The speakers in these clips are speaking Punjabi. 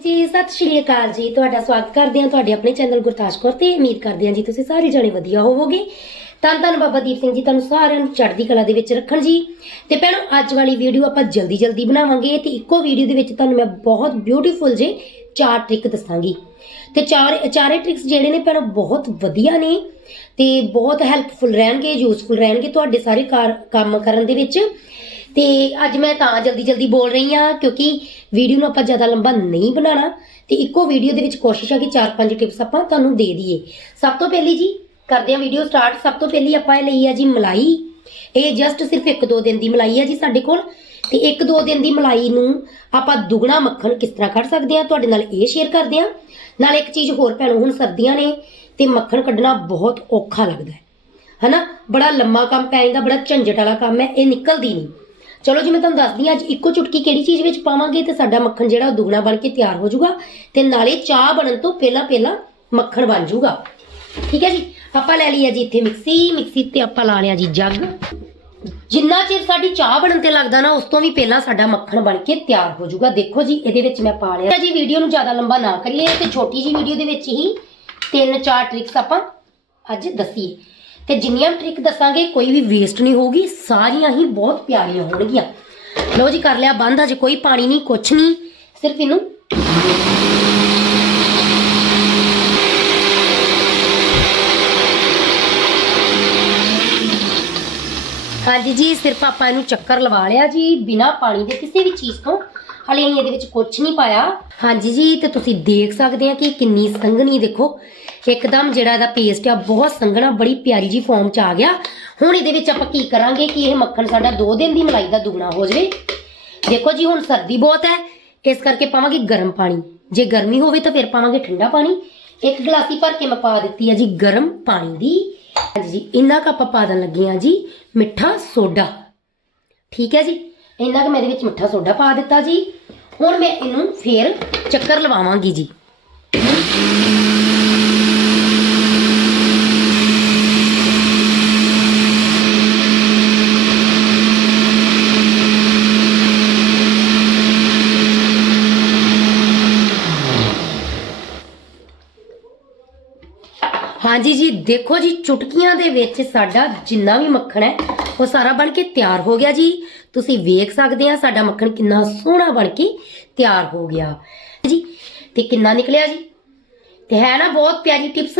ਜੀ, ਸਤਿ ਸ਼੍ਰੀ ਅਕਾਲ ਜੀ। ਤੁਹਾਡਾ ਸਵਾਗਤ ਕਰਦੇ ਹਾਂ ਤੁਹਾਡੇ ਆਪਣੇ ਚੈਨਲ ਗੁਰਤਾਜ ਕੌਰ ਤੇ ਉਮੀਦ ਕਰਦੇ ਹਾਂ ਜੀ ਤੁਸੀਂ ਸਾਰੇ ਜਣੇ ਵਧੀਆ ਹੋਵੋਗੇ। ਤਾਂ ਧੰਨ ਬਾਬਾ ਦੀਪ ਸਿੰਘ ਜੀ, ਤੁਹਾਨੂੰ ਸਾਰਿਆਂ ਨੂੰ ਚੜ੍ਹਦੀ ਕਲਾ ਦੇ ਵਿੱਚ ਰੱਖਣ ਜੀ। ਤੇ ਭੈਣੋ, ਅੱਜ ਵਾਲੀ ਵੀਡੀਓ ਆਪਾਂ ਜਲਦੀ ਜਲਦੀ ਬਣਾਵਾਂਗੇ ਤੇ ਇੱਕੋ ਵੀਡੀਓ ਦੇ ਵਿੱਚ ਤੁਹਾਨੂੰ ਮੈਂ ਬਹੁਤ ਬਿਊਟੀਫੁਲ ਜੇ ਚਾਰ ਟ੍ਰਿਕ ਦੱਸਾਂਗੀ। ਤੇ ਚਾਰ, ਚਾਰੇ ਟ੍ਰਿਕਸ ਜਿਹੜੇ ਨੇ ਭੈਣੋ, ਬਹੁਤ ਵਧੀਆ ਨੇ ਤੇ ਬਹੁਤ ਹੈਲਪਫੁਲ ਰਹਿਣਗੇ ਯੂਸਫੁਲ ਰਹਿਣਗੇ ਤੁਹਾਡੇ ਸਾਰੇ ਕਾਰ- ਕੰਮ ਕਰਨ ਦੇ ਵਿੱਚ। ਤੇ ਅੱਜ ਮੈਂ ਤਾਂ ਜਲਦੀ ਜਲਦੀ ਬੋਲ ਰਹੀ ਹਾਂ ਕਿਉਂਕਿ ਵੀਡੀਓ ਨੂੰ ਆਪਾਂ ਜ਼ਿਆਦਾ ਲੰਬਾ ਨਹੀਂ ਬਣਾਉਣਾ। ਤੇ ਇੱਕੋ ਵੀਡੀਓ ਦੇ ਵਿੱਚ ਕੋਸ਼ਿਸ਼ ਹੈ ਕਿ ਚਾਰ ਪੰਜ ਟਿਪਸ ਆਪਾਂ ਤੁਹਾਨੂੰ ਦੇ ਦਈਏ। ਸਭ ਤੋਂ ਪਹਿਲੀ ਜੀ, ਕਰਦੇ ਹਾਂ ਵੀਡੀਓ ਸਟਾਰਟ ਸਭ ਤੋਂ ਪਹਿਲੀ ਆਪਾਂ ਇਹ ਲਈ ਆ ਜੀ ਮਲਾਈ। ਇਹ ਜਸਟ ਸਿਰਫ 1-2 ਦਿਨ ਦੀ ਮਲਾਈ ਹੈ ਜੀ ਸਾਡੇ ਕੋਲ। ਤੇ 1-2 ਦਿਨ ਦੀ ਮਲਾਈ ਨੂੰ ਆਪਾਂ ਦੁੱਗਣਾ ਮੱਖਣ ਕਿਸ ਤਰ੍ਹਾਂ ਕੱਢ ਸਕਦੇ ਹਾਂ, ਤੁਹਾਡੇ ਨਾਲ ਇਹ ਸ਼ੇਅਰ ਕਰਦੇ ਹਾਂ। ਨਾਲ ਇੱਕ ਚੀਜ਼ ਹੋਰ ਭੈਣੋ, ਹੁਣ ਸਰਦੀਆਂ ਨੇ ਤੇ ਮੱਖਣ ਕੱਢਣਾ ਬਹੁਤ ਔਖਾ ਲੱਗਦਾ ਹੈ। ਹਨਾ? ਬੜਾ ਲੰਮਾ ਕੰਮ ਪੈ ਜਾਂਦਾ, ਬੜਾ ਝੰਜਟ ਵਾਲਾ ਕੰਮ ਹੈ, ਇਹ ਨਿਕਲਦੀ ਨਹੀਂ। ਚਲੋ ਜੀ, ਮੈਂ ਤੁਹਾਨੂੰ ਦੱਸਦੀ ਹਾਂ, ਅੱਜ ਇੱਕੋ ਚੁਟਕੀ ਕਿਹੜੀ ਚੀਜ਼ ਵਿੱਚ ਪਾਵਾਂਗੇ ਤੇ ਸਾਡਾ ਮੱਖਣ ਜਿਹੜਾ ਉਹ ਦੁੱਗਣਾ ਬਣ ਕੇ ਤਿਆਰ ਹੋ ਜਾਊਗਾ ਤੇ ਨਾਲੇ ਚਾਹ ਬਣਨ ਤੋਂ ਪਹਿਲਾਂ ਪਹਿਲਾਂ ਮੱਖਣ ਬਣ ਜਾਊਗਾ। ਠੀਕ ਹੈ ਜੀ? ਆਪਾਂ ਲੈ ਲਈ ਹੈ ਜੀ ਇੱਥੇ ਮਿਕਸੀ ਮਿਕਸੀ ਤੇ ਆਪਾਂ ਲਾ ਲਿਆ ਜੀ ਜੱਗ। ਜਿੰਨਾ ਚਿਰ ਸਾਡੀ ਚਾਹ ਬਣਨ ਤੇ ਲੱਗਦਾ ਨਾ, ਉਸ ਤੋਂ ਵੀ ਪਹਿਲਾਂ ਸਾਡਾ ਮੱਖਣ ਬਣ ਕੇ ਤਿਆਰ ਹੋ ਜਾਊਗਾ। ਦੇਖੋ ਜੀ, ਇਹਦੇ ਵਿੱਚ ਮੈਂ ਪਾ ਲਿਆ। ਜੀ, ਵੀਡੀਓ ਨੂੰ ਜ਼ਿਆਦਾ ਲੰਬਾ ਨਾ ਕਰੀਏ ਤੇ ਛੋਟੀ ਜੀ ਵੀਡੀਓ ਦੇ ਵਿੱਚ ਹੀ ਤਿੰਨ ਚਾਰ ਟ੍ਰਿਕਸ ਆਪਾਂ ਅੱਜ ਦੱਸੀਏ। ਤੇ ਜਿੰਨੀਆਂ ਟ੍ਰਿਕ ਦੱਸਾਂਗੇ, ਕੋਈ ਵੀ ਵੇਸਟ ਨਹੀਂ ਹੋਊਗੀ, ਸਾਰੀਆਂ ਹੀ ਬਹੁਤ ਪਿਆਰੀਆਂ ਹੋਣਗੀਆਂ। ਲਓ ਜੀ, ਕਰ ਲਿਆ ਬੰਦ ਅਜੇ ਕੋਈ ਪਾਣੀ ਨਹੀਂ, ਕੁਛ ਨਹੀਂ, ਸਿਰਫ ਇਹਨੂੰ ਹਾਂਜੀ ਜੀ, ਸਿਰਫ ਆਪਾਂ ਇਹਨੂੰ ਚੱਕਰ ਲਵਾ ਲਿਆ ਜੀ, ਬਿਨਾ ਪਾਣੀ ਦੇ ਕਿਸੇ ਵੀ ਚੀਜ਼ ਤੋਂ। ਹਲੇ ਅਸੀਂ ਇਹਦੇ ਵਿੱਚ ਕੁਝ ਨਹੀਂ ਪਾਇਆ। ਹਾਂਜੀ ਜੀ, ਤੇ ਤੁਸੀਂ ਦੇਖ ਸਕਦੇ ਆ ਕਿ ਕਿੰਨੀ ਸੰਘਣੀ ਦੇਖੋ। ਇੱਕਦਮ ਜਿਹੜਾ ਇਹਦਾ ਪੇਸਟ ਆ, ਬਹੁਤ ਸੰਘਣਾ, ਬੜੀ ਪਿਆਰੀ ਜੀ ਫਾਰਮ ਚ ਆ ਗਿਆ। ਹੁਣ ਇਹਦੇ ਵਿੱਚ ਆਪਾਂ ਕੀ ਕਰਾਂਗੇ ਕਿ ਇਹ ਮੱਖਣ ਸਾਡਾ 2 ਦਿਨ ਦੀ ਮਲਾਈ ਦਾ ਦੁਗਣਾ ਹੋ ਜਾਵੇ। ਦੇਖੋ ਜੀ, ਹੁਣ ਸਰਦੀ ਬਹੁਤ ਹੈ। ਇਸ ਕਰਕੇ ਪਾਵਾਂਗੇ ਗਰਮ ਪਾਣੀ। ਜੇ ਗਰਮੀ ਹੋਵੇ ਤਾਂ ਫਿਰ ਪਾਵਾਂਗੇ ਠੰਡਾ ਪਾਣੀ। ਇੱਕ ਗਲਾਸੀ ਭਰ ਕੇ ਮੈਂ ਪਾ ਦਿੱਤੀ ਹੈ ਜੀ ਗਰਮ ਪਾਣੀ ਦੀ। ਹਾਂਜੀ ਜੀ, ਇੰਨਾ ਕੁ ਆਪਾਂ ਪਾ ਦੇਣ ਲੱਗੇ ਹਾਂ ਜੀ, ਮਿੱਠਾ ਸੋਡਾ। ਠੀਕ ਹੈ ਜੀ? ਇੰਨਾ ਕੁ ਮੈਂ ਇਹਦੇ ਵਿੱਚ ਮਿੱਠਾ ਸੋਡਾ ਪਾ ਦਿੱਤਾ ਜੀ। ਹੁਣ ਮੈਂ ਇਹਨੂੰ ਫੇਰ ਚੱਕਰ ਲਵਾਵਾਂਗੀ ਜੀ ਹਾਂਜੀ ਜੀ ਦੇਖੋ ਜੀ, ਚੁਟਕੀਆਂ ਦੇ ਵਿੱਚ ਸਾਡਾ ਜਿੰਨਾ ਵੀ ਮੱਖਣ ਹੈ, ਉਹ ਸਾਰਾ ਬਣ ਕੇ ਤਿਆਰ ਹੋ ਗਿਆ ਜੀ। ਤੁਸੀਂ ਵੇਖ ਸਕਦੇ ਆ ਸਾਡਾ ਮੱਖਣ ਕਿੰਨਾ ਸੋਹਣਾ ਬਣ ਕੇ ਤਿਆਰ ਹੋ ਗਿਆ। ਜੀ, ਤੇ ਕਿੰਨਾ ਨਿਕਲਿਆ ਜੀ? ਤੇ ਹੈ ਨਾ ਬਹੁਤ ਪਿਆਰੀ ਟਿਪਸ।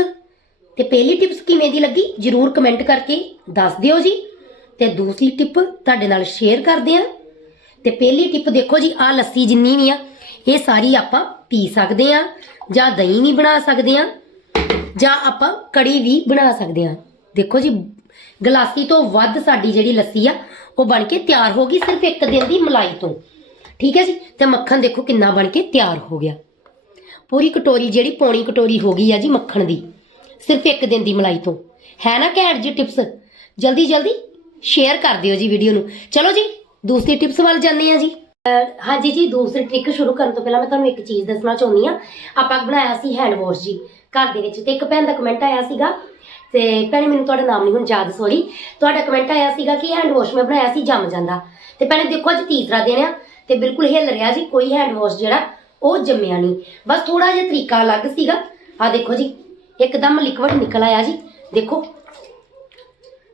ਤੇ ਪਹਿਲੀ ਟਿਪਸ ਕਿਵੇਂ ਦੀ ਲੱਗੀ, ਜਰੂਰ ਕਮੈਂਟ ਕਰਕੇ ਦੱਸ ਦਿਓ ਜੀ। ਤੇ ਦੂਸਰੀ ਟਿਪ ਤੁਹਾਡੇ ਨਾਲ ਸ਼ੇਅਰ ਕਰਦੇ ਆ। ਤੇ ਪਹਿਲੀ ਟਿਪ ਦੇਖੋ ਜੀ ਆ ਲੱਸੀ ਜਿੰਨੀ ਵੀ ਆ, ਇਹ ਸਾਰੀ ਆਪਾਂ ਪੀ ਸਕਦੇ ਆ ਜਾਂ ਦਹੀਂ ਵੀ ਬਣਾ ਸਕਦੇ ਆ। ਜਾਂ ਆਪਾਂ ਕੜੀ ਵੀ ਬਣਾ ਸਕਦੇ ਹਾਂ। ਦੇਖੋ ਜੀ, ਗਲਾਸੀ ਤੋਂ ਵੱਧ ਸਾਡੀ ਜਿਹੜੀ ਲੱਸੀ ਆ, ਉਹ ਬਣ ਕੇ ਤਿਆਰ ਹੋ ਗਈ ਸਿਰਫ ਇੱਕ ਦਿਨ ਦੀ ਮਲਾਈ ਤੋਂ। ਠੀਕ ਹੈ ਜੀ? ਤੇ ਮੱਖਣ ਦੇਖੋ ਕਿੰਨਾ ਬਣ ਕੇ ਤਿਆਰ ਹੋ ਗਿਆ। ਪੂਰੀ ਕਟੋਰੀ ਜਿਹੜੀ ਪੌਣੀ ਕਟੋਰੀ ਹੋ ਗਈ ਆ ਜੀ ਮੱਖਣ ਦੀ, ਸਿਰਫ ਇੱਕ ਦਿਨ ਦੀ ਮਲਾਈ ਤੋਂ। ਹੈ ਨਾ ਘੈਂਟ ਜੀ ਟਿਪਸ? ਜਲਦੀ ਜਲਦੀ ਸ਼ੇਅਰ ਕਰ ਦਿਓ ਜੀ ਵੀਡੀਓ ਨੂੰ। ਚਲੋ ਜੀ, ਦੂਸਰੀ ਟਿਪਸ ਵੱਲ ਜਾਂਦੇ ਆ ਜੀ। ਹਾਂਜੀ ਜੀ, ਦੂਸਰੀ ਟ੍ਰਿਕ ਸ਼ੁਰੂ ਕਰਨ ਤੋਂ ਪਹਿਲਾਂ ਮੈਂ ਤੁਹਾਨੂੰ ਇੱਕ ਚੀਜ਼ ਦੱਸਣਾ ਚਾਹੁੰਦੀ ਆ ਆਪਾਂ ਬਣਾਇਆ ਸੀ ਹੈਂਡ ਵਾਸ਼ ਜੀ, ਘਰ ਦੇ ਵਿੱਚ। ਤੇ ਇੱਕ ਭੈਣ ਦਾ ਕਮੈਂਟ ਆਇਆ ਸੀਗਾ, ਤੇ ਭੈਣੇ ਮੈਨੂੰ ਤੁਹਾਡਾ ਨਾਮ ਨਹੀਂ ਹੁਣ ਯਾਦ ਸੋਰੀ ਤੁਹਾਡਾ ਕਮੈਂਟ ਆਇਆ ਸੀਗਾ ਕਿ ਹੈਂਡ ਵਾਸ਼ ਮੈਂ ਬਣਾਇਆ ਸੀ ਜੰਮ ਜਾਂਦਾ। ਤੇ ਭੈਣੇ ਦੇਖੋ ਅੱਜ ਤੀਸਰਾ ਦਿਨ ਆ, ਤੇ ਬਿਲਕੁਲ ਹਿੱਲ ਰਿਹਾ ਜੀ, ਕੋਈ ਹੈਂਡ ਵਾਸ਼ ਜਿਹੜਾ, ਉਹ ਜੰਮਿਆ ਨਹੀਂ। ਬਸ ਥੋੜਾ ਜਿਹਾ ਤਰੀਕਾ ਅਲੱਗ ਸੀਗਾ। ਆ ਦੇਖੋ ਜੀ, ਇੱਕਦਮ ਲਿਕਵਿਡ ਨਿਕਲ ਆਇਆ ਜੀ। ਦੇਖੋ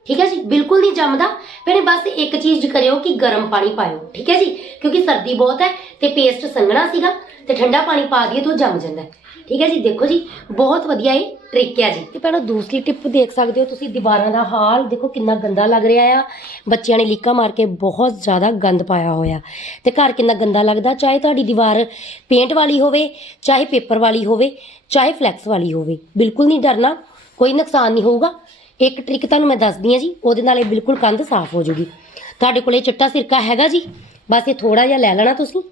ਠੀਕ ਹੈ ਜੀ? ਬਿਲਕੁਲ ਨਹੀਂ ਜੰਮਦਾ। ਭੈਣੇ ਬਸ ਇੱਕ ਚੀਜ਼ ਕਰਿਓ ਕਿ ਗਰਮ ਪਾਣੀ ਪਾਇਓ, ਠੀਕ ਹੈ ਜੀ? ਕਿਉਂਕਿ ਸਰਦੀ ਬਹੁਤ ਹੈ ਤੇ ਪੇਸਟ ਸੰਘਣਾ ਸੀਗਾ ਤੇ ਠੰਡਾ ਪਾਣੀ ਪਾ ਦਈਏ ਤਾਂ ਉਹ ਜੰਮ ਜਾਂਦਾ ਠੀਕ ਹੈ ਜੀ? ਦੇਖੋ ਜੀ, ਬਹੁਤ ਵਧੀਆ ਇਹ ਟ੍ਰਿਕ ਹੈ ਜੀ। ਤੇ ਭੈਣੋ ਦੂਸਰੀ ਟਿਪ ਦੇਖ ਸਕਦੇ ਹੋ ਤੁਸੀਂ, ਦੀਵਾਰਾਂ ਦਾ ਹਾਲ। ਦੇਖੋ ਕਿੰਨਾ ਗੰਦਾ ਲੱਗ ਰਿਹਾ ਆ। ਬੱਚਿਆਂ ਨੇ ਲੀਕਾ ਮਾਰ ਕੇ ਬਹੁਤ ਜ਼ਿਆਦਾ ਗੰਦ ਪਾਇਆ ਹੋਇਆ। ਤੇ ਘਰ ਕਿੰਨਾ ਗੰਦਾ ਲੱਗਦਾ, ਚਾਹੇ ਤੁਹਾਡੀ ਦੀਵਾਰ ਪੇਂਟ ਵਾਲੀ ਹੋਵੇ, ਚਾਹੇ ਪੇਪਰ ਵਾਲੀ ਹੋਵੇ, ਚਾਹੇ ਫਲੈਕਸ ਵਾਲੀ ਹੋਵੇ। ਬਿਲਕੁਲ ਨਹੀਂ ਡਰਨਾ, ਕੋਈ ਨੁਕਸਾਨ ਨਹੀਂ ਹੋਊਗਾ। ਇੱਕ ਟ੍ਰਿਕ ਤੁਹਾਨੂੰ ਮੈਂ ਦੱਸਦੀ ਹਾਂ ਜੀ, ਉਹਦੇ ਨਾਲ ਇਹ ਬਿਲਕੁਲ ਕੰਧ ਸਾਫ਼ ਹੋ ਜਾਊਗੀ ਤੁਹਾਡੇ ਕੋਲੇ ਚਿੱਟਾ ਸਿਰਕਾ ਹੈਗਾ ਜੀ, ਬਸ ਇਹ ਥੋੜਾ ਜਿਹਾ ਲੈ ਲੈਣਾ ਤੁਸੀਂ।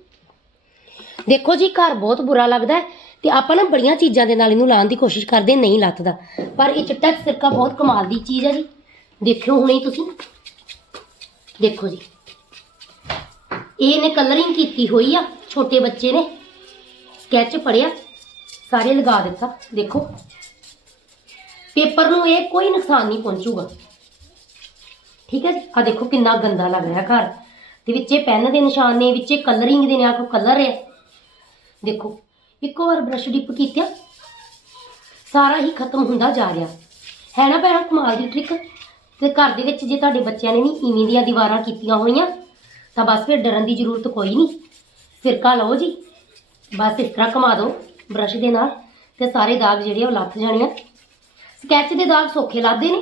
ਦੇਖੋ ਜੀ, ਘਰ ਬਹੁਤ ਬੁਰਾ ਲੱਗਦਾ ਹੈ ਤੇ ਆਪਾਂ ਨਾ ਬੜੀਆਂ ਚੀਜ਼ਾਂ ਦੇ ਨਾਲ ਇਹਨੂੰ ਲਾਉਣ ਦੀ ਕੋਸ਼ਿਸ਼ ਕਰਦੇ ਨਹੀਂ ਲੱਤਦਾ ਪਰ ਇਹ ਚਿੱਟਾ ਸਿਰਕਾ ਬਹੁਤ ਕਮਾਲ ਦੀ ਚੀਜ਼ ਹੈ ਜੀ। ਦੇਖਿਓ ਹੁਣੇ ਤੁਸੀਂ। ਦੇਖੋ ਜੀ। ਇਹਨੇ ਕਲਰਿੰਗ ਕੀਤੀ ਹੋਈ ਆ, ਛੋਟੇ ਬੱਚੇ ਨੇ। ਸਕੈਚ ਫੜਿਆ ਸਾਰੇ ਲਗਾ ਦਿੱਤਾ, ਦੇਖੋ। ਪੇਪਰ ਨੂੰ ਇਹ ਕੋਈ ਨੁਕਸਾਨ ਨਹੀਂ ਪਹੁੰਚੂਗਾ। ਠੀਕ ਹੈ ਜੀ? ਆ ਦੇਖੋ ਕਿੰਨਾ ਗੰਦਾ ਲੱਗ ਰਿਹਾ ਘਰ। ਤੇ ਵਿੱਚੇ ਪੈਨ ਦੇ ਨਿਸ਼ਾਨ ਨੇ, ਵਿੱਚੇ ਕਲਰਿੰਗ ਦੇ ਨੇ ਆਖੋ ਕਲਰ ਹੈ? ਦੇਖੋ, ਇੱਕ ਹੋਰ ਬ੍ਰਸ਼ ਡਿਪ ਕੀਤਾ ਸਾਰਾ ਹੀ ਖਤਮ ਹੁੰਦਾ ਜਾ ਰਿਹਾ। ਹੈ ਨਾ ਭੈਣਾ, ਕਮਾਲ ਦੀ ਟ੍ਰਿਕ ਤੇ ਘਰ ਦੇ ਵਿੱਚ ਜੇ ਤੁਹਾਡੇ ਬੱਚਿਆਂ ਨੇ ਵੀ ਇਵੇਂ ਦੀਆਂ ਦੀਵਾਰਾਂ ਕੀਤੀਆਂ ਹੋਈਆਂ ਤਾਂ ਬਸ ਫਿਰ ਡਰਨ ਦੀ ਜ਼ਰੂਰਤ ਕੋਈ ਨਹੀਂ। ਸਿਰਕਾ ਲਓ ਜੀ। ਬਸ ਇਸ ਤਰ੍ਹਾਂ ਘੁਮਾ ਦਿਓ ਬ੍ਰਸ਼ ਦੇ ਨਾਲ। ਤੇ ਸਾਰੇ ਦਾਗ ਜਿਹੜੇ ਆ ਉਹ ਲੱਥ ਜਾਣੇ ਆ। ਸਕੈਚ ਦੇ ਦਾਗ ਸੌਖੇ ਲੱਗਦੇ ਨੇ,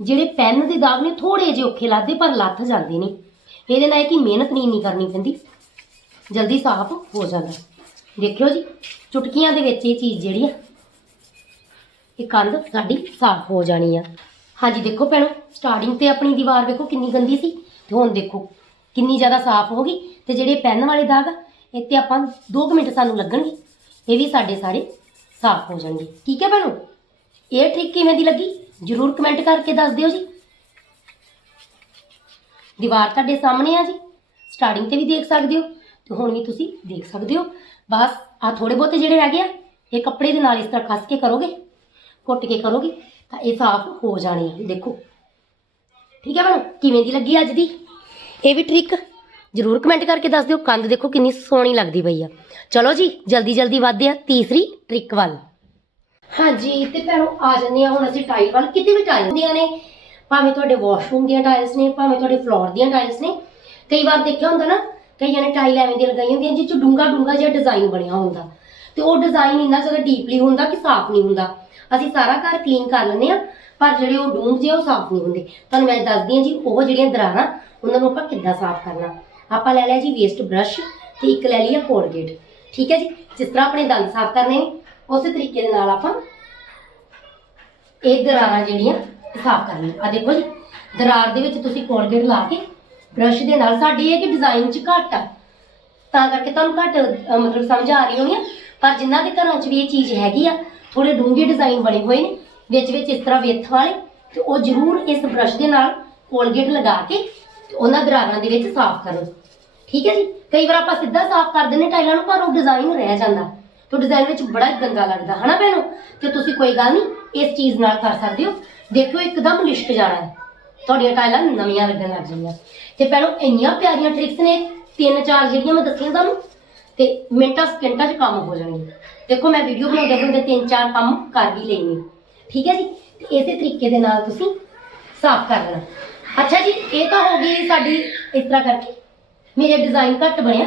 ਜਿਹੜੇ ਪੈਨ ਦੇ ਦਾਗ ਨੇ ਥੋੜੇ ਜਿਹੇ ਔਖੇ ਲੱਗਦੇ, ਪਰ ਲੱਥ ਜਾਂਦੇ ਨੇ। ਇਹਦੇ ਨਾਲ ਇਹ ਕਿ ਮਿਹਨਤ ਨਹੀਂ ਇੰਨੀ ਕਰਨੀ ਪੈਂਦੀ। ਜਲਦੀ ਸਾਫ਼ ਹੋ ਜਾਂਦਾ। ਦੇਖਿਓ ਜੀ, ਚੁਟਕੀਆਂ ਦੇ ਵਿੱਚ ਇਹ ਚੀਜ਼ ਜਿਹੜੀ ਆ, ਇਹ ਕੰਧ ਸਾਡੀ ਸਾਫ਼ ਹੋ ਜਾਣੀ ਆ। ਹਾਂਜੀ, ਦੇਖੋ ਭੈਣੋ ਸਟਾਰਟਿੰਗ ਤੇ ਆਪਣੀ ਦੀਵਾਰ ਵੇਖੋ ਕਿੰਨੀ ਗੰਦੀ ਸੀ, ਤੇ ਹੁਣ ਦੇਖੋ, ਕਿੰਨੀ ਜ਼ਿਆਦਾ ਸਾਫ਼ ਹੋ ਗਈ। ਤੇ ਜਿਹੜੇ ਪੈਨ ਵਾਲੇ ਦਾਗ ਆ ਇੱਥੇ ਆਪਾਂ 2 ਮਿੰਟ ਸਾਨੂੰ ਲੱਗਣਗੇ, ਇਹ ਵੀ ਸਾਡੇ ਸਾਰੇ ਸਾਫ਼ ਹੋ ਜਾਣਗੇ। ਠੀਕ ਹੈ ਭੈਣੋ? ਇਹ ਟ੍ਰਿਕ ਕਿਵੇਂ ਦੀ ਲੱਗੀ? ਜਰੂਰ ਕਮੈਂਟ ਕਰਕੇ ਦੱਸ ਦਿਓ ਜੀ। ਦੀਵਾਰ ਤੁਹਾਡੇ ਸਾਹਮਣੇ ਆ ਜੀ। ਸਟਾਰਟਿੰਗ ਤੇ ਵੀ ਦੇਖ ਸਕਦੇ ਹੋ ਤੇ ਹੁਣ ਵੀ ਤੁਸੀਂ ਦੇਖ ਸਕਦੇ ਹੋ। ਬਸ ਆ ਥੋੜੇ ਬਹੁਤੇ ਜਿਹੜੇ ਰਹਿ ਗਏ ਆ, ਇਹ ਕੱਪੜੇ ਦੇ ਨਾਲ ਇਸ ਤਰ੍ਹਾਂ ਕੱਸ ਕੇ ਕਰੋਗੇ ਕੁੱਟ ਕੇ ਕਰੋਗੇ, ਤਾਂ ਇਹ ਸਾਫ਼ ਹੋ ਜਾਣੇ ਆ। ਦੇਖੋ। ਠੀਕ ਹੈ ਮੈਨੂੰ ਕਿਵੇਂ ਦੀ ਲੱਗੀ ਅੱਜ ਦੀ? ਇਹ ਵੀ ਟ੍ਰਿਕ ਜਰੂਰ ਕਮੈਂਟ ਕਰਕੇ ਦੱਸ ਦਿਓ। ਕੰਧ ਦੇਖੋ ਕਿੰਨੀ ਸੋਹਣੀ ਲੱਗਦੀ ਪਈ ਆ। ਚਲੋ ਜੀ ਜਲਦੀ ਜਲਦੀ ਵੱਧਦੇ ਆ। ਤੀਸਰੀ ਟ੍ਰਿਕ ਵੱਲ। ਹਾਂਜੀ, ਤੇ ਭੈਣੋ, ਆ ਜਾਂਦੇ ਆ ਹੁਣ ਅਸੀਂ ਟਾਈਲ ਵੱਲ। ਕਿਤੇ ਵੀ ਟਾਈਲ ਹੁੰਦੀਆਂ ਨੇ, ਭਾਵੇਂ ਤੁਹਾਡੇ ਵਾਸ਼ਰੂਮ ਦੀਆਂ ਟਾਈਲਸ ਨੇ, ਭਾਵੇਂ ਤੁਹਾਡੇ ਫਲੋਰ ਦੀਆਂ ਟਾਈਲਸ ਨੇ, ਕਈ ਵਾਰ ਦੇਖਿਆ ਹੁੰਦਾ ਨਾ, ਕਈਆਂ ਨੇ ਟਾਈਲ ਐਵੇਂ ਦੀਆਂ ਲਗਾਈਆਂ ਹੁੰਦੀਆਂ ਜਿਸ 'ਚ ਡੂੰਗਾ ਡੂੰਗਾ ਜਿਹਾ ਡਿਜ਼ਾਈਨ ਬਣਿਆ ਹੁੰਦਾ। ਤੇ ਉਹ ਡਿਜ਼ਾਈਨ ਇੰਨਾ ਜ਼ਿਆਦਾ ਡੀਪਲੀ ਹੁੰਦਾ ਕਿ ਸਾਫ਼ ਨਹੀਂ ਹੁੰਦਾ। ਅਸੀਂ ਸਾਰਾ ਘਰ ਕਲੀਨ ਕਰ ਲੈਂਦੇ ਆ ਪਰ ਜਿਹੜੇ ਉਹ ਡੂੰਗ ਜੇ ਉਹ ਸਾਫ਼ ਨਹੀਂ ਹੁੰਦੇ। ਤੁਹਾਨੂੰ ਮੈਂ ਦੱਸਦੀ ਹਾਂ ਜੀ, ਉਹ ਜਿਹੜੀਆਂ ਦਰਾਰਾਂ, ਉਹਨਾਂ ਨੂੰ ਆਪਾਂ ਕਿੱਦਾਂ ਸਾਫ਼ ਕਰਨਾ। ਆਪਾਂ ਲੈ ਲਿਆ ਜੀ ਵੇਸਟ ਬ੍ਰਸ਼ ਤੇ ਇੱਕ ਲੈ ਲਈ ਆ ਕੋਲਗੇਟ ਠੀਕ ਹੈ ਜੀ? ਜਿਸ ਤਰ੍ਹਾਂ ਆਪਣੇ ਦੰਦ ਸਾਫ਼ ਕਰਨੇ ਨੇ ਉਸੇ ਤਰੀਕੇ ਦੇ ਨਾਲ ਆਪਾਂ ਇਹ ਦਰਾਰਾਂ ਜਿਹੜੀਆਂ ਸਾਫ਼ ਕਰਨੀਆਂ ਆ ਦੇਖੋ ਜੀ ਦਰਾਰ ਦੇ ਵਿੱਚ ਤੁਸੀਂ ਕੋਲਗੇਟ ਲਾ ਕੇ ਬ੍ਰਸ਼ ਦੇ ਨਾਲ ਸਾਡੀ ਇਹ ਕਿ ਡਿਜ਼ਾਈਨ 'ਚ ਘੱਟ ਆ। ਤਾਂ ਕਰਕੇ ਤੁਹਾਨੂੰ ਘੱਟ ਅ, ਮਤਲਬ ਸਮਝ ਆ ਰਹੀ ਹੋਣੀ ਆ। ਪਰ ਜਿਨ੍ਹਾਂ ਦੇ ਘਰਾਂ 'ਚ ਵੀ ਇਹ ਚੀਜ਼ ਹੈਗੀ ਆ ਥੋੜੇ ਡੂੰਘੇ ਡਿਜ਼ਾਈਨ ਬਣੇ ਹੋਏ ਨੇ ਵਿੱਚ ਵਿੱਚ ਇਸ ਤਰ੍ਹਾਂ ਵਿੱਥ ਵਾਲੇ ਤੇ ਉਹ ਜ਼ਰੂਰ ਇਸ ਬ੍ਰਸ਼ ਦੇ ਨਾਲ ਕੋਲਗੇਟ ਲਗਾ ਕੇ ਤੇ ਉਹਨਾਂ ਦਰਾਰਾਂ ਦੇ ਵਿੱਚ ਸਾਫ਼ ਕਰੋ। ਠੀਕ ਹੈ ਜੀ? ਕਈ ਵਾਰ ਆਪਾਂ ਸਿੱਧਾ ਸਾਫ਼ ਕਰ ਦਿੰਦੇ ਟਾਈਲਾਂ ਨੂੰ ਪਰ ਉਹ ਡਿਜ਼ਾਈਨ ਰਹਿ ਜਾਂਦਾ। ਤੇ ਡਿਜ਼ਾਈਨ ਵਿੱਚ ਬੜਾ ਹੀ ਗੰਦਾ ਲੱਗਦਾ, ਹਨਾ ਭੈਣੋ? ਤੇ ਤੁਸੀਂ ਕੋਈ ਗੱਲ ਨਹੀਂ, ਇਸ ਚੀਜ਼ ਨਾਲ ਕਰ ਸਕਦੇ ਹੋ। ਦੇਖਿਓ, ਇੱਕਦਮ ਲਿਸ਼ਕ ਜਾਣਾ ਹੈ। ਤੁਹਾਡੀਆਂ ਟਾਈਲਾਂ ਨਵੀਆਂ ਲੱਗਣ ਲੱਗ ਜਾਣੀਆਂ ਤੇ ਭੈਣੋ, ਇੰਨੀਆਂ ਪਿਆਰੀਆਂ ਟ੍ਰਿਕਸ ਨੇ, ਤਿੰਨ ਚਾਰ ਜਿਹੜੀਆਂ ਮੈਂ ਦੱਸੀਆਂ ਤੁਹਾਨੂੰ, ਤੇ ਮਿੰਟਾਂ ਸਕਿੰਟਾਂ 'ਚ ਕੰਮ ਹੋ ਜਾਣਗੇ। ਦੇਖੋ, ਮੈਂ ਵੀਡੀਓ ਬਣਾਉਂਦੇ ਬਣਾਉਂਦੇ ਤਿੰਨ ਚਾਰ ਕੰਮ ਕਰ ਵੀ ਲਏ ਨੇ ਠੀਕ ਹੈ ਜੀ? ਤੇ ਇਸੇ ਤਰੀਕੇ ਦੇ ਨਾਲ ਤੁਸੀਂ ਸਾਫ਼ ਕਰ ਲੈਣਾ। ਅੱਛਾ ਜੀ, ਇਹ ਤਾਂ ਹੋ ਗਈ ਸਾਡੀ ਇਸ ਤਰ੍ਹਾਂ ਕਰਕੇ। ਮੇਰੇ ਡਿਜ਼ਾਈਨ ਘੱਟ ਬਣਿਆ।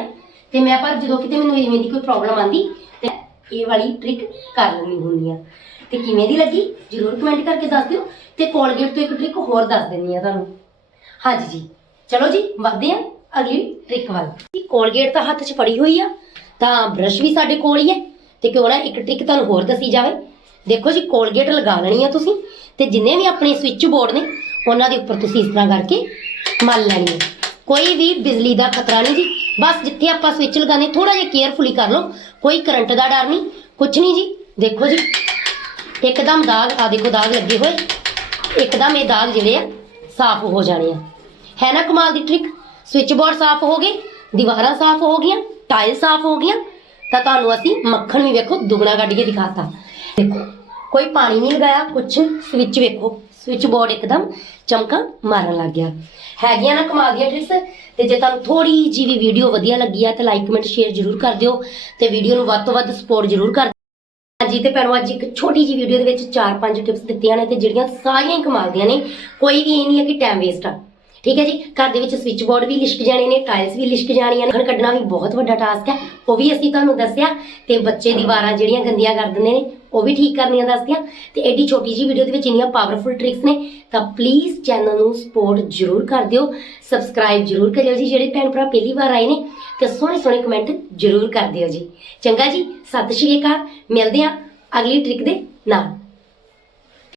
ਤੇ ਮੈਂ ਪਰ ਜਦੋਂ ਕਿਤੇ ਮੈਨੂੰ ਇਵੇਂ ਦੀ ਕੋਈ ਪ੍ਰੋਬਲਮ ਆਂਦੀ, ਤੇ ਇਹ ਵਾਲੀ ਟ੍ਰਿਕ ਕਰ ਲੈਣੀ ਹੁੰਦੀ ਆ। ਤੇ ਕਿਵੇਂ ਦੀ ਲੱਗੀ? ਜਰੂਰ ਕਮੈਂਟ ਕਰਕੇ ਦੱਸ ਦਿਓ। ਤੇ ਕੋਲਗੇਟ ਤੋਂ ਇੱਕ ਟ੍ਰਿਕ ਹੋਰ ਦੱਸ ਦਿੰਨੀ ਆ ਤੁਹਾਨੂੰ। ਹਾਂਜੀ ਜੀ। ਚਲੋ ਜੀ, ਵੱਧਦੇ ਆ ਅਗਲੀ ਟ੍ਰਿਕ ਵੱਲ। ਕੋਲਗੇਟ ਤਾਂ ਹੱਥ 'ਚ ਫੜੀ ਹੋਈ ਆ, ਤਾਂ ਬ੍ਰਸ਼ ਵੀ ਸਾਡੇ ਕੋਲ ਹੀ ਹੈ ਤੇ ਕਿਉਂ ਨਾ ਇੱਕ ਟ੍ਰਿਕ ਤੁਹਾਨੂੰ ਹੋਰ ਦੱਸੀ ਜਾਵੇ। ਦੇਖੋ ਜੀ ਕੋਲਗੇਟ ਲਗਾ ਲੈਣੀ ਆ ਤੁਸੀਂ, ਤੇ ਜਿੰਨੇ ਵੀ ਆਪਣੇ ਸਵਿਚ ਬੋਰਡ ਨੇ, ਉਹਨਾਂ ਦੇ ਉੱਪਰ ਤੁਸੀਂ ਇਸ ਤਰ੍ਹਾਂ ਕਰਕੇ ਮਲ ਲੈਣੀ ਹੈ ਕੋਈ ਵੀ ਬਿਜਲੀ ਦਾ ਖਤਰਾ ਨਹੀਂ ਜੀ। ਬਸ ਜਿੱਥੇ ਆਪਾਂ ਸਵਿਚ ਲਗਾਣੇ ਥੋੜਾ ਜਿਹਾ ਕੇਅਰਫੁਲੀ ਕਰ ਲਓ, ਕੋਈ ਕਰੰਟ ਦਾ ਡਰ ਨਹੀਂ। ਕੁਝ ਨਹੀਂ ਜੀ, ਦੇਖੋ ਜੀ। ਇੱਕਦਮ ਦਾਗ ਆ ਦੇਖੋ ਦਾਗ ਲੱਗੇ ਹੋਏ। ਇੱਕਦਮ ਇਹ ਦਾਗ ਜਿਹੜੇ ਆ, ਸਾਫ਼ ਹੋ ਜਾਣੇ ਆ। ਹੈ ਨਾ ਕਮਾਲ ਦੀ ਟ੍ਰਿਕ ਸਵਿਚ ਬੋਰਡ ਸਾਫ਼ ਹੋ ਗਏ, ਦੀਵਾਰਾਂ ਸਾਫ਼ ਹੋ ਗਈਆਂ ਟਾਇਲ ਸਾਫ਼ ਹੋ ਗਈਆਂ। ਤਾਂ ਤੁਹਾਨੂੰ ਅਸੀਂ ਮੱਖਣ ਵੀ ਵੇਖੋ, ਦੁਗਣਾ ਕੱਢ ਕੇ ਦਿਖਾਤਾ। ਦੇਖੋ, ਕੋਈ ਪਾਣੀ ਨਹੀਂ ਲਗਾਇਆ, ਕੁਛ ਸਵਿਚ ਵੇਖੋ। ਸਵਿਚ ਬੋਰਡ ਇੱਕਦਮ ਚਮਕਾ ਮਾਰਨ ਲੱਗ ਗਿਆ। ਹੈਗੀਆਂ ਨਾ ਕਮਾਲ ਦੀਆਂ ਟ੍ਰਿਕਸ ਤੇ ਜੇ ਤੁਹਾਨੂੰ ਥੋੜੀ ਜੀ ਵੀ ਵੀਡੀਓ ਵਧੀਆ ਲੱਗੀ ਆ ਤਾਂ ਲਾਈਕ ਕਮੈਂਟ ਸ਼ੇਅਰ ਜ਼ਰੂਰ ਕਰ ਦਿਓ ਤੇ ਵੀਡੀਓ ਨੂੰ ਵੱਧ ਤੋਂ ਵੱਧ ਸਪੋਰਟ ਜ਼ਰੂਰ ਕਰ ਹਾਂਜੀ ਤੇ ਭੈਣੋ, ਅੱਜ ਇੱਕ ਛੋਟੀ ਜੀ ਵੀਡੀਓ ਦੇ ਵਿੱਚ ਚਾਰ ਪੰਜ ਟਿਪਸ ਦਿੱਤੀਆਂ ਨੇ ਤੇ ਜਿਹੜੀਆਂ ਸਾਰੀਆਂ ਹੀ ਕਮਾਲ ਦੀਆਂ ਨੇ, ਕੋਈ ਵੀ ਇਹ ਨਹੀਂ ਹੈ ਕਿ ਟਾਈਮ ਵੇਸਟ ਆ। ਠੀਕ ਹੈ ਜੀ? ਘਰ ਦੇ ਵਿੱਚ ਸਵਿਚ ਬੋਰਡ ਵੀ ਲਿਸ਼ਕ ਜਾਣੇ ਨੇ ਟਾਇਲਸ ਵੀ ਲਿਸ਼ਕ ਜਾਣੀਆਂ ਨੇ। ਮੱਖਣ ਕੱਢਣਾ ਵੀ ਬਹੁਤ ਵੱਡਾ ਟਾਸਕ ਹੈ। ਉਹ ਵੀ ਅਸੀਂ ਤੁਹਾਨੂੰ ਦੱਸਿਆ ਤੇ ਬੱਚੇ ਦੀਵਾਰਾਂ ਜਿਹੜੀਆਂ ਗੰਦੀਆਂ ਕਰ ਦਿੰਦੇ ਨੇ, ਉਹ ਵੀ ਠੀਕ ਕਰਨੀਆਂ ਦੱਸਦੀਆਂ। ਤੇ ਐਡੀ ਛੋਟੀ ਜੀ ਵੀਡੀਓ ਦੇ ਵਿੱਚ ਇੰਨੀਆਂ ਪਾਵਰਫੁਲ ਟ੍ਰਿਕਸ ਨੇ, ਤਾਂ ਪਲੀਜ਼ ਚੈਨਲ ਨੂੰ ਸਪੋਰਟ ਜ਼ਰੂਰ ਕਰ ਦਿਓ। ਸਬਸਕ੍ਰਾਈਬ ਜ਼ਰੂਰ ਕਰਿਓ ਜੀ, ਜਿਹੜੇ ਭੈਣ ਭਰਾ ਪਹਿਲੀ ਵਾਰ ਆਏ ਨੇ, ਤੇ ਸੋਹਣੇ ਸੋਹਣੇ ਕਮੈਂਟ ਜ਼ਰੂਰ ਕਰ ਦਿਓ ਜੀ। ਚੰਗਾ ਜੀ, ਸਤਿ ਸ਼੍ਰੀ ਅਕਾਲ। ਮਿਲਦੇ ਹਾਂ ਅਗਲੀ ਟ੍ਰਿਕ ਦੇ ਨਾਲ।